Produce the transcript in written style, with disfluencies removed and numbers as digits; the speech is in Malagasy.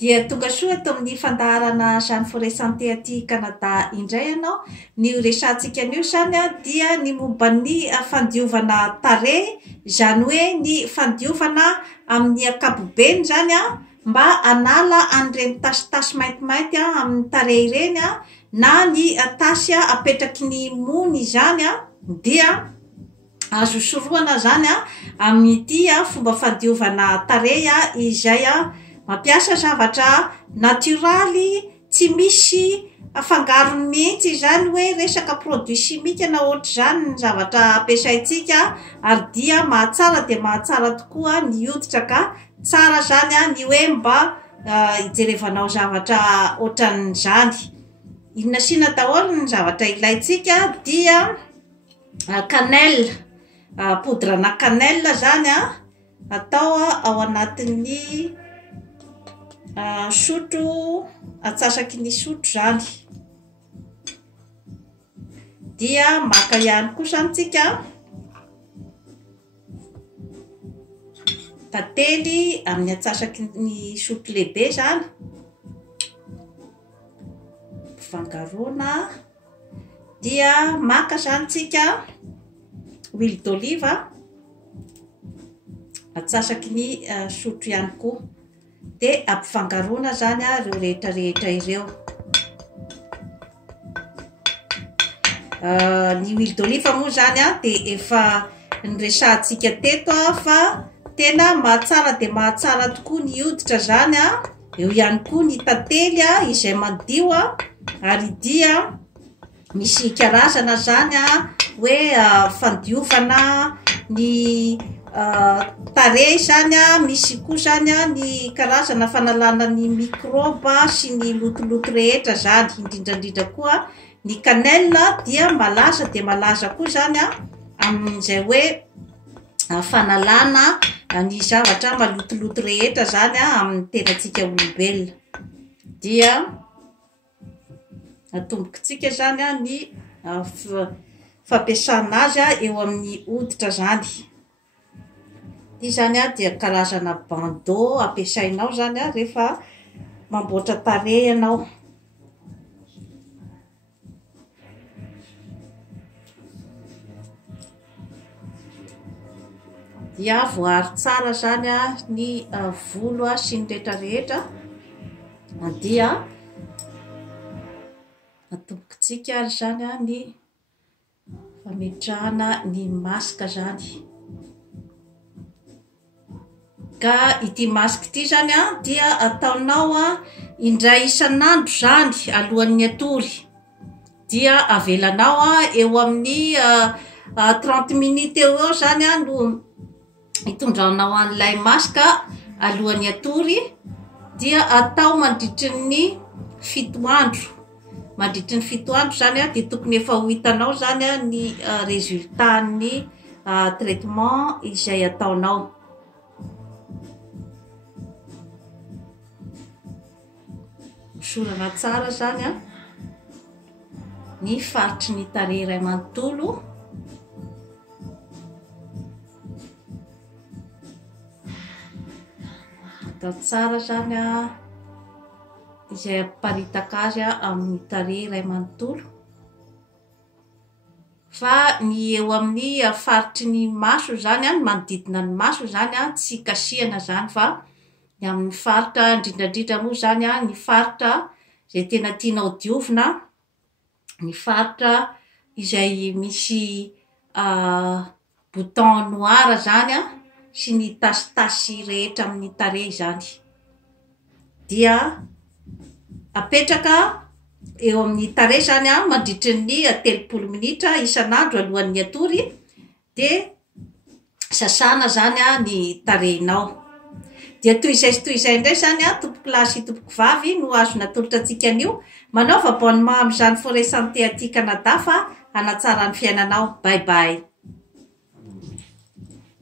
Dia tonga soa eto amin'ny fandaharana Jeanne Forest Santé aty Canada indray ianao. Ny resantsika anio zany dia ny momba ny fandiovana tarehy, izany hoe ny fandiovana amin'ny ankapobeny zany mba hanala an'ireny tasitasy maintimainty amin'ny tarehy ireny na ny tasy apetraky ny mony zany dia azo soroana zany amin'ity fomba fandiovana tarehy izay mampiasa zavatra natioraly, tsy misy afangarony mihitsy, izany hoe resaka produit chimique na ohatra zany ny zavatra ampiasaitsika, ary dia mahatsara dia mahatsara tokoa ny hoditra, ka tsara zany ny hoe mba hijerevanao zavatra ohatran'izany. Inona sina daholo ny zavatra ilaitsika dia cannelle, poudre-na cannelle zany atao ao anatin'ny sotro, atsasaky ny sotro zany. Dia maka ihany koa zany tsika tantely amin'ny atsasaky ny sotro lehibe zany, fangarona. Dia maka zany tsika huile d'olive atsasaky ny sotro ihany koa, de ampifangarona zany ireo rehetrarehetra ireo. Ny huile d'olive moa zany de efa niresantsika teto fa tena mahatsara dia mahatsara tokoa ny hoditra zany. Eo ihany koa ny tantely izay madio, ary dia misy karazana zany hoe fandiovana ny tarehy zany, misy koa zany ny karazana fanalana ny microbe sy ny lotoloto rehetra zany. Indrindrandrindra koa ny cannelle dia malaza koa zany amin'izay hoe fanalana ny zavatra malotoloto rehetra zany amin'ny tenantsika olombelona. Dia atombokintsika zany ny fampiasana azy eo amin'ny hoditra zany. Ity zany dia karazana bandeau ampiasainao zany rehefa mamboatra tarehy ianao. Dia voaharo tsara zany ny volo sy ny rehetrarehetra. Dia atombokintsika zany ny fametrahana ny masaka zany. Ka ity masaka ity zany dia ataonao indray isan'andro zany alohan'ny hatory. Dia avelanao eo amin'ny 30 minutes eo zany no hitondranao an'ilay masaka alohan'ny hatory. Dia atao mandritry ny 7 andro. Mandritry ny 7 andro zany dia tokony efa ho hitanao zany ny résultat ny traitement izay ataonao. Hosorana tsara zany ny faritry ny tarehy iray manontolo. Atao tsara zany izay amparitaka azy amin'ny tarehy iray manontolo. Fa ny eo amin'ny faritry ny maso zany, manodidina ny maso zany tsy kasiana zany, fa ny amin'ny faritra indrindrandrindra moa zany ny faritra izay tena tianao diovina, ny faritra izay misy bouton noir zany sy ny tasitasy rehetra amin'ny tarehy zany. Dia apetraka eo amin'ny tarehy zany mandritry ny 30 minitra isan'andro alohan'ny hatory. De sasana zany ny tarehinao. Dia toy izay indray zany tompoko lahy sy tompoko vavy no azo natolotra antsika anio. Manaova abonnement amin'ny Jeanne Forest Santé aty Canada fa hanatsara ny fiainanao. Bye bye.